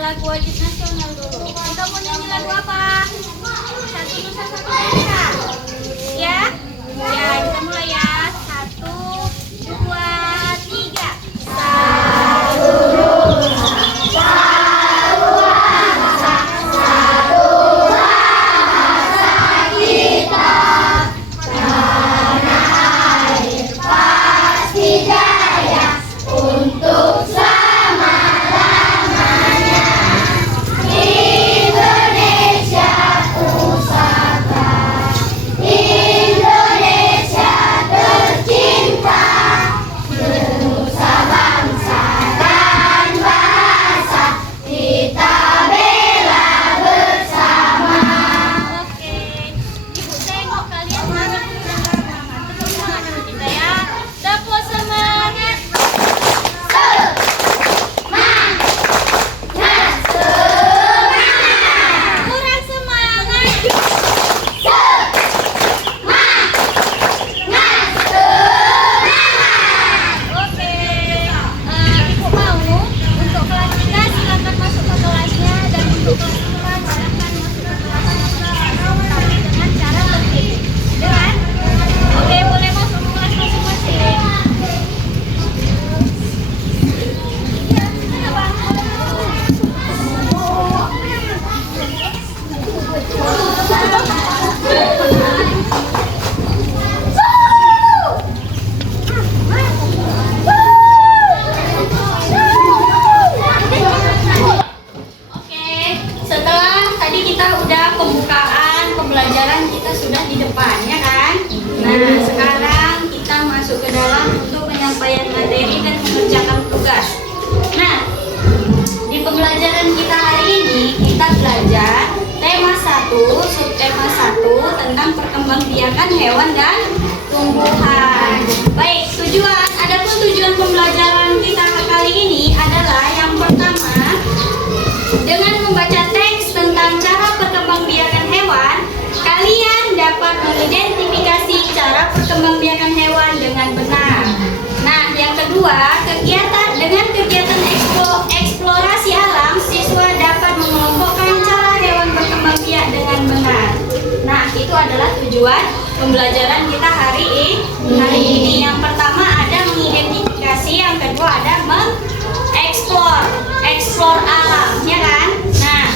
lagu wajib nasional dulu. Kita mau nyanyi lagu apa? Satu Nusa Satu Bangsa. Ya? Ya, kita mulai ya. 1, 2, 3. Pembelajaran kita sudah di depan, ya kan? Nah, sekarang kita masuk ke dalam untuk penyampaian materi dan mengerjakan tugas. Nah, di pembelajaran kita hari ini kita belajar tema 1, subtema 1 tentang perkembangbiakan hewan dan tumbuhan. Baik, adapun tujuan pembelajaran kita kali ini adalah yang pertama, dengan membaca teks tentang cara perkembangbiakan hewan, kalian dapat mengidentifikasi cara perkembangbiakan hewan dengan benar. Nah, yang kedua, dengan kegiatan eksplorasi alam, siswa dapat mengelompokkan cara hewan berkembang biak dengan benar. Nah, itu adalah tujuan pembelajaran kita hari ini. Yang pertama ada mengidentifikasi, yang kedua ada mengeksplor alam, ya kan? Nah,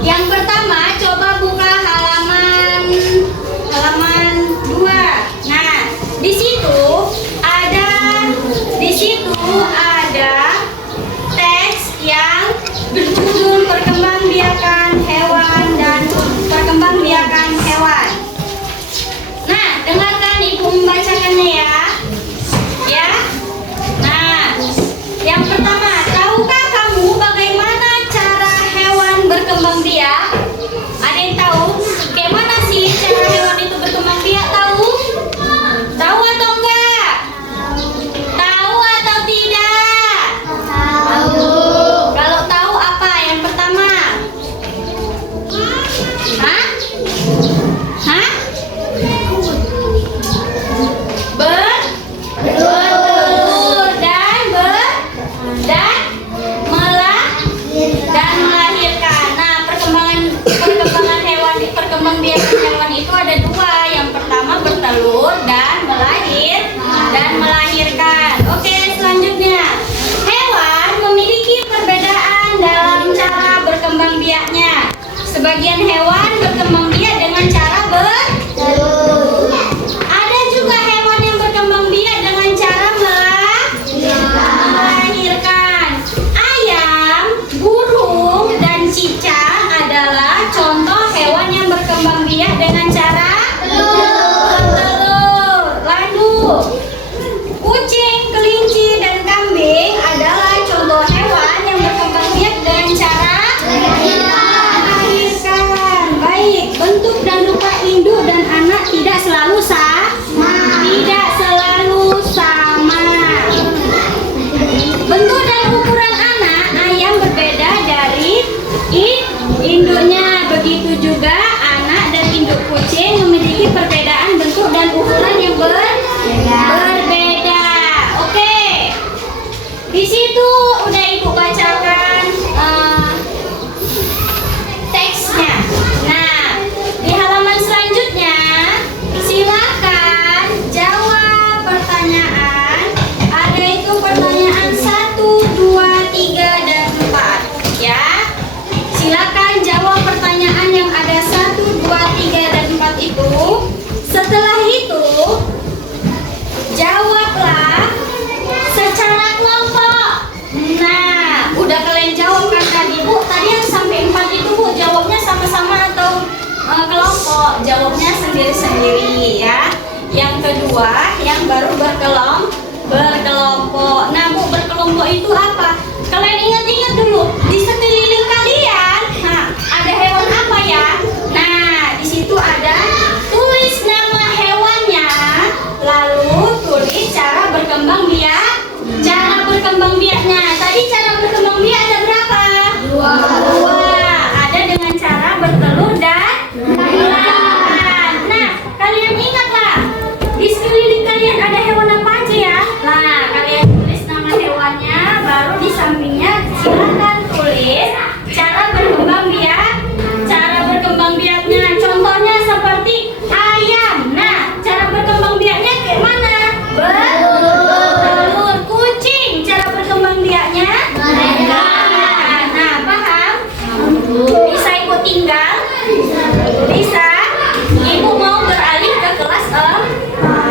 yang pertama coba buka halaman 2. Nah, di situ ada teks yang berjudul perkembangbiakan hewan dan perkembangbiakan hewan. Nah, dengarkan Ibu membacakannya ya. Ya. Nah, yang pertama, tahukah kamu bagaimana cara hewan berkembang biak? Ada yang tahu? Bagaimana sih cara hewan itu berkembang biak? Tahu? Tahu atau enggak? Tahu atau tidak? Tahu. Kalau tahu apa? Yang pertama? Hah? Bertelur dan melahirkan. Nah, perkembangbiakan hewan itu ada 2. Yang pertama bertelur dan melahirkan. Oke, selanjutnya. Hewan memiliki perbedaan dalam cara berkembang biaknya. Sebagian hewan berkembang biak dengan cara bertelur. Ada juga hewan yang berkembang biak dengan cara melahirkan. Ayam, burung, dan cicak adalah contoh hewan yang berkembang biak dengan cara bertelur. Lalu, kucing, kelinci, dan kambing adalah contoh hewan yang berkembang biak dengan cara melahirkan. Baik, bentuk dan rupa induk dan anak tidak selalu sama. Bentuk dan ukuran anak ayam berbeda dari induknya. Begitu juga anak dan induk kucing memiliki perbedaan bentuk dan ukuran yang berbeda. Oke. Di situ udah Ibu baca baru berkelompok. Nah, Bu, berkelompok itu apa? Kalian ingat-ingat dulu, di sekeliling kalian, nah, ada hewan apa ya? Nah, di situ ada tulis nama hewannya, lalu tulis cara berkembang biak. Cara berkembang biaknya. Tadi cara berkembang biak ada berapa? Dua. Ada dengan cara bertelur dan bulan. Nah, kalian ingatlah, di sekeliling kalian ada hewan apa aja ya? Nah, kalian tulis nama hewannya, baru di sampingnya silakan tulis cara berkembang biak. Cara berkembang biaknya, contohnya seperti ayam. Nah, cara berkembang biaknya kayak mana? Bertelur. Kucing, cara berkembang biaknya? Nah, paham? Bisa ikut tinggal? Bisa? Ibu mau beralih ke kelas 4.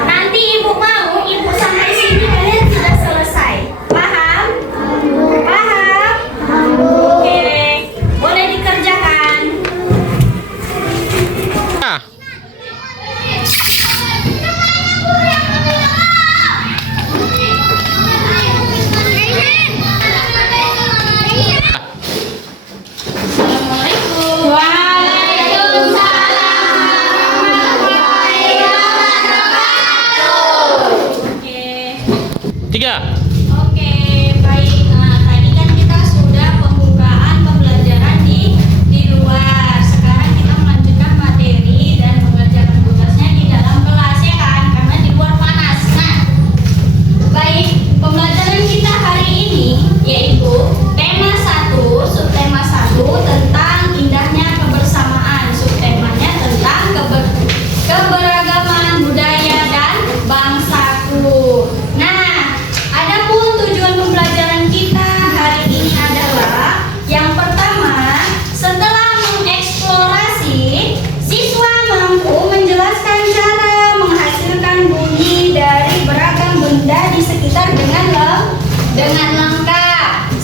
Nanti ibu mau, ibu sampai sini kalian sudah selesai. Paham? Paham? Oke, boleh dikerjakan. Assalamualaikum. Waalaikumsalam warahmatullahi wabarakatuh. Oke. 3. Oke, baik. Nah, tadi kan kita sudah pembukaan pembelajaran di luar. Sekarang kita melanjutkan materi dan mengerjakan tugasnya di dalam kelas ya kan, karena di luar panas. Nah, baik, pembelajaran kita hari ini yaitu tema 1, subtema 1 tentang indahnya kebersamaan. Subtemanya tentang keberagaman budaya dan bangsaku. Nah, adapun tujuan pembelajaran kita hari ini adalah yang pertama, setelah mengeksplorasi, siswa mampu menjelaskan cara menghasilkan bunyi dari beragam benda di sekitar dengan lengkap.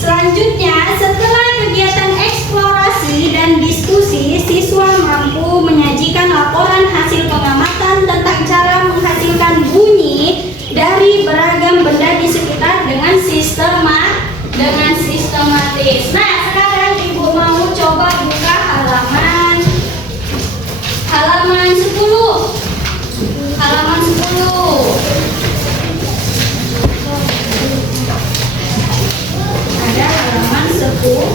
Selanjutnya, setelah kegiatan eksplorasi dan diskusi, siswa mampu menyajikan laporan hasil pengamatan tentang cara menghasilkan bunyi dari beragam benda di sekitar dengan sistematis. Nah, sekarang ibu mau coba buka halaman 10. Halaman 10. Ada halaman 10.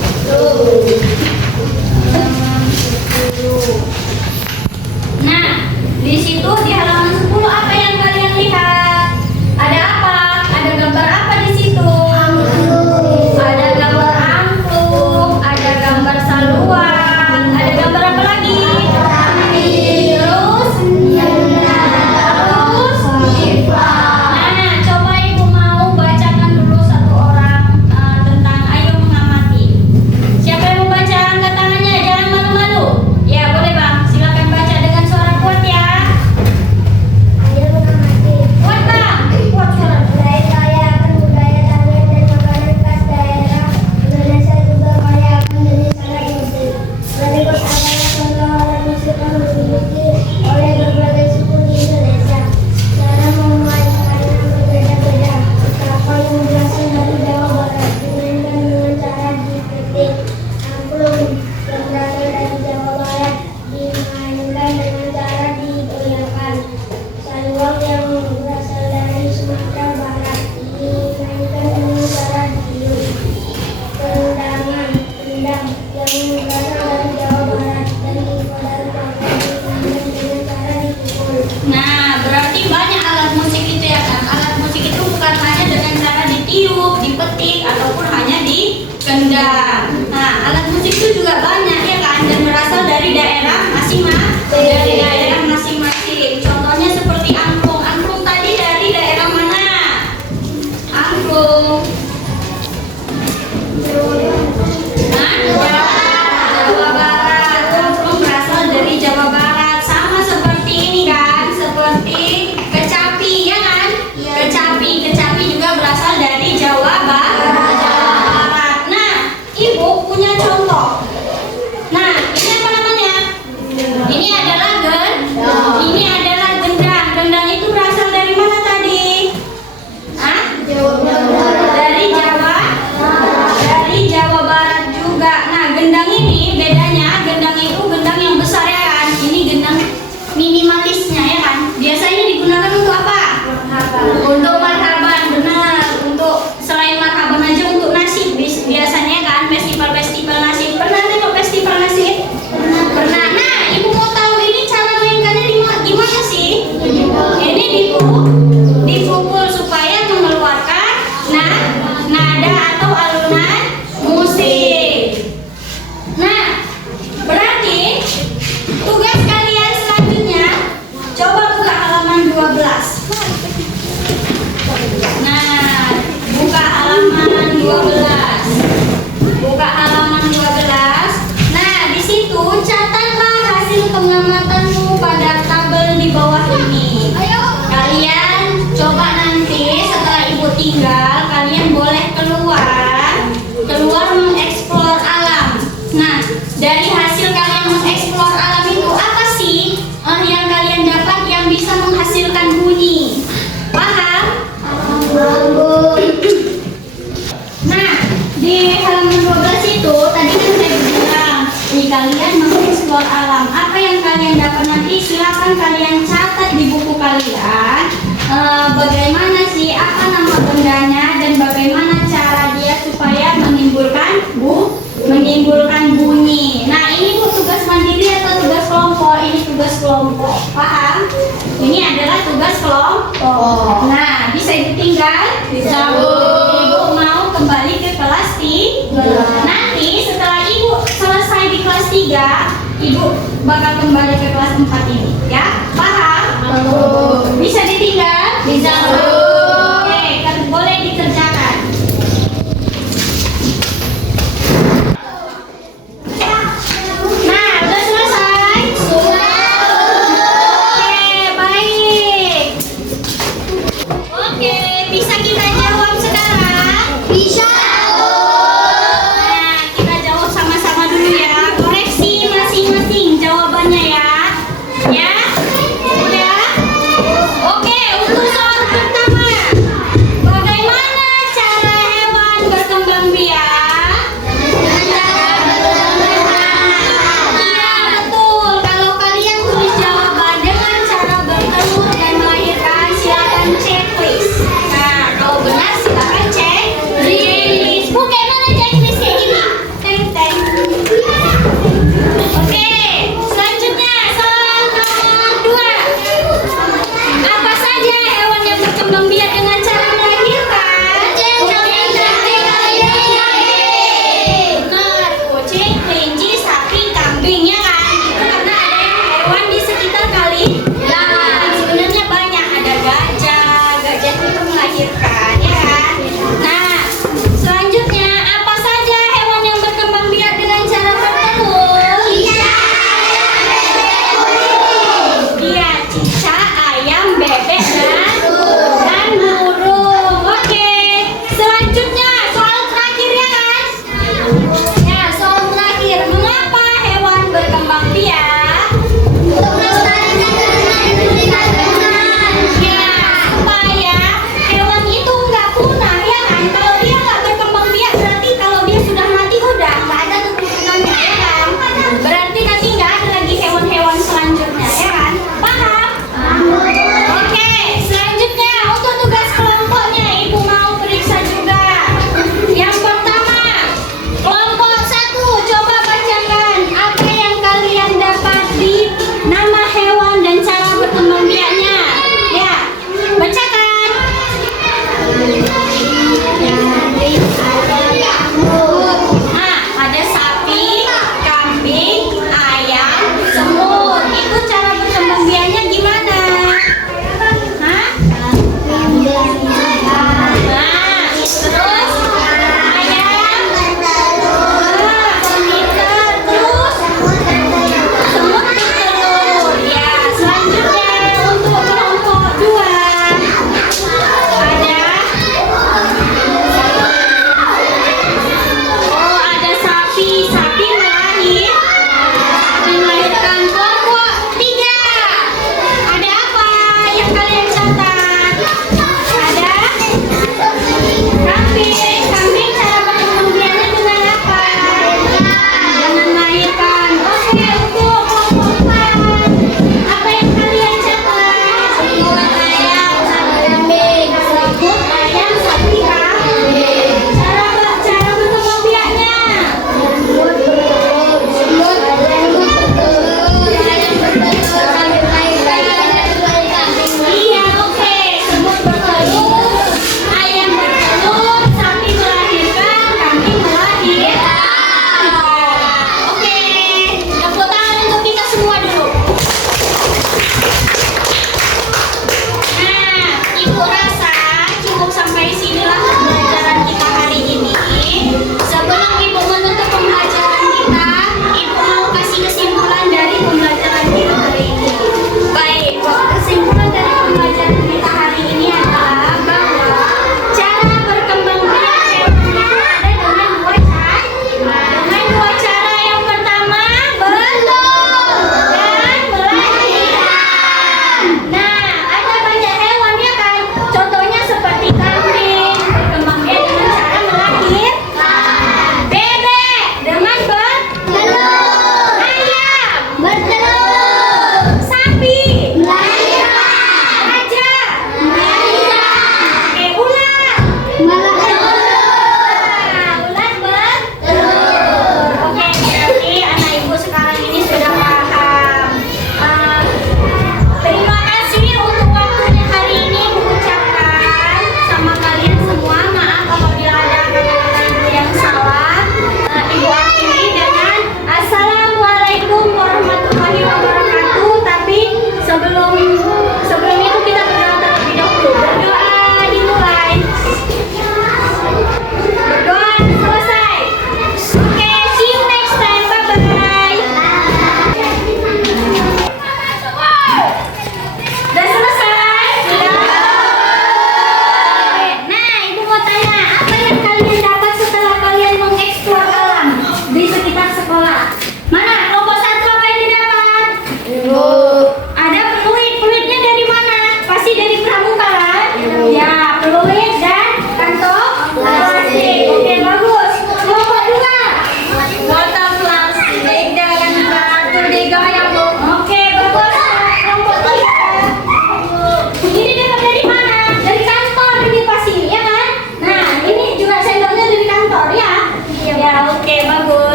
Halaman 10. Nah, di situ di halaman 10 apa yang kalian lihat? Ada apa? Ada gambar apa di situ? Ada gambar angklung, ada gambar saluan, ada gambar apa lagi? Terus? Nah, coba ibu mau bacakan dulu satu orang tentang ayo mengamati. Siapa yang mau baca, angkat tangannya, jangan malu-malu. Ya, boleh Bang, silakan baca dengan suara kuat ya. Ayo mengamati. Kuat Bang, kuat suara. Selain kaya akan budaya tarian dan makanan khas daerah, Indonesia juga kaya akan jenis alat musik. Berikut adalah contoh alat musik yang dimiliki oleh berbagai suku di Indonesia. Cara memainkannya berbeda-beda. Kapal yang berasal dari Jawa Barat dimainkan dengan cara dipetik. Angklung yang berasal dari Jawa Barat dimainkan dengan cara digoyangkan. Saluang yang berasal dari Sumatera Barat dimainkan dengan cara ditiup. Kendang yang berasal dari Jawa Barat dan dipadankan dimainkan dengan cara dipukul. Nah, berarti banyak alat musik itu ya kan? Alat musik itu bukan hanya dengan cara ditiup, dipetik, ataupun hanya dikendang. Nah, alat musik itu juga banyak ya kan? Dan berasal dari daerah masing-masing. Contohnya seperti angklung. Angklung tadi dari daerah mana? Angklung. Jawa Barat. Angklung berasal dari Jawa Barat. Sama seperti ini kan? Seperti kecapi ya kan? Kecapi juga berasal dari Jawa Barat. Nah, ibu punya contoh. Nah, ini apa namanya? Ini adalah kalian mengeksplor alam. Apa yang kalian dapat nanti silakan kalian catat di buku kalian. Bagaimana sih, apa nama bendanya, dan bagaimana cara dia supaya menimbulkan bunyi. Nah, ini Bu tugas mandiri atau tugas kelompok? Ini tugas kelompok. Paham? Ini adalah tugas kelompok. Nah, bisa Ibu tinggal? Bisa, Bu. Ibu mau kembali ke kelas 3. Nanti setelah Ibu selesai di kelas 3, Ibu bakal kembali ke kelas 4 ini, ya? Paham? Bisa ditinggal? Bisa, Bu. Oke, boleh dikerjakan. Nah, udah selesai? Oke, baik. Oke, bisa kita jawab sekarang.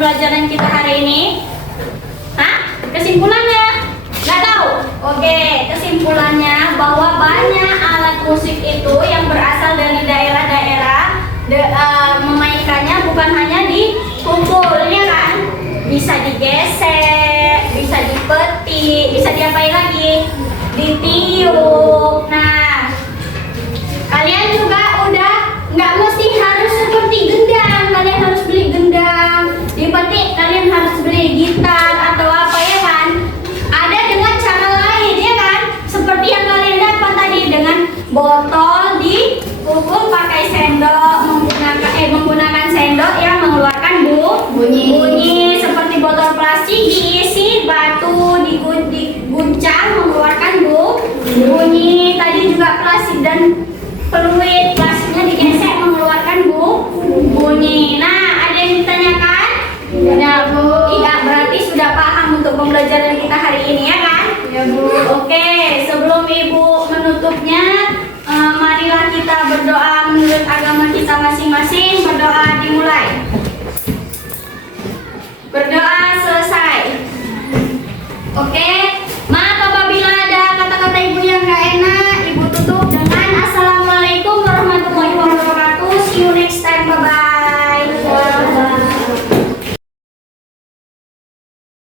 pembelajaran kita hari ini? Hah? Kesimpulannya? Nggak tahu? Oke, kesimpulannya bahwa banyak alat musik itu yang berasal dari daerah-daerah memainkannya bukan hanya dipukul, ya kan? Bisa digesek, bisa dipetik, bisa diapain lagi? Ditiup. Nah, kalian juga udah nggak mesti harus seperti gendang. Kalian harus beli gendang. Dipetik kalian harus beli gitar atau apa, ya kan? Ada dengan cara lain, ya kan? Seperti yang kalian dapat tadi dengan botol dipukul pakai sendok, menggunakan sendok yang mengeluarkan bunyi seperti botol plastik diisi batu diguncang mengeluarkan bunyi. Tadi juga plastik dan peluit plastiknya digesek mengeluarkan bunyi. Nah, ada yang ditanyakan? Ya, Bu. Tidak, berarti sudah paham untuk pembelajaran kita hari ini, ya kan? Ya, Bu. Oke, sebelum Ibu menutupnya,